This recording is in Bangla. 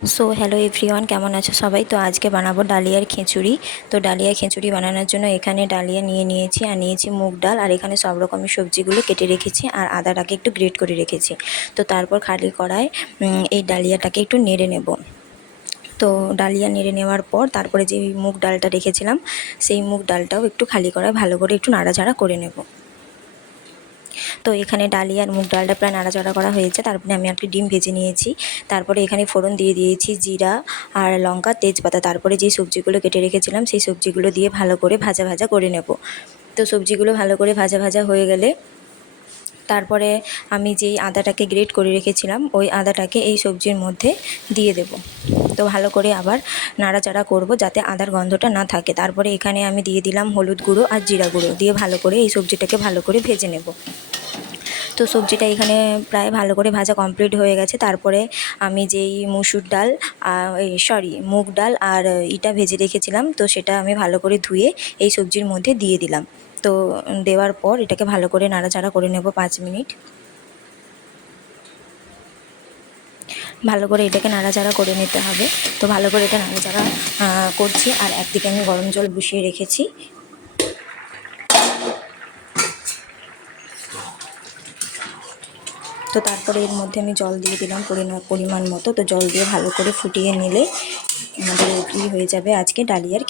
সো হ্যালো এভরিওয়ান, কেমন আছো সবাই? তো আজকে বানাবো ডালিয়ার খিচুড়ি। তো ডালিয়া খিচুড়ি বানানোর জন্য এখানে ডালিয়া নিয়ে নিয়েছি, আর নিয়েছি মুগ ডাল, আর এখানে সব রকমের সবজিগুলো কেটে রেখেছি, আর আদাটাকে একটু গ্রেট করে রেখেছি। তো তারপর খালি কড়ায় এই ডালিয়াটাকে একটু নেড়ে নেব। তো ডালিয়া নেড়ে নেওয়ার পর তারপরে যে মুগ ডালটা রেখেছিলাম, সেই মুগ ডালটাও একটু খালি কড়ায় ভালো করে একটু নাড়াচাড়া করে নেব। তো এখানে ডালিয়া আর মুগ ডালটা প্রায় নাড়াচাড়া করা হয়েছে। তারপরে আমি একটি ডিম ভেজে নিয়েছি। তারপরে এখানে ফোড়ন দিয়ে দিয়েছি জিরা আর লঙ্কা, তেজপাতা। তারপরে যেই সবজিগুলো কেটে রেখেছিলাম সেই সবজিগুলো দিয়ে ভালো করে ভাজা ভাজা করে নেব। তো সবজিগুলো ভালো করে ভাজা ভাজা হয়ে গেলে তারপরে আমি যেই আদাটাকে গ্রেট করে রেখেছিলাম ওই আদাটাকে এই সবজির মধ্যে দিয়ে দেব। তো ভালো করে আবার নাড়াচাড়া করব যাতে আদার গন্ধটা না থাকে। তারপরে এখানে আমি দিয়ে দিলাম হলুদ গুঁড়ো আর জিরা গুঁড়ো, দিয়ে ভালো করে এই সবজিটাকে ভালো করে ভেজে নেব। তো সবজিটা এখানে প্রায় ভালো করে ভাজা কমপ্লিট হয়ে গেছে। তারপরে আমি যেই মুসুর ডাল মুগ ডাল আর ইটা ভেজে রেখেছিলাম, তো সেটা আমি ভালো করে ধুয়ে এই সবজির মধ্যে দিয়ে দিলাম। তো দেওয়ার পর এটাকে ভালো করে নাড়াচাড়া করে নেব 5 মিনিট। ভালো করে এটাকে নাড়াচাড়া করে নিতে হবে। তো ভালো করে এটা নাড়াচাড়া করছি, আর একদিকে আমি গরম জল বসিয়ে রেখেছি। তো তারপরে এর মধ্যে আমি জল দিয়ে দিলাম পরিমাণ মতো। তো জল দিয়ে ভালো করে ফুটিয়ে নিলে আমাদের রেডি হয়ে যাবে আজকে ডালিয়ার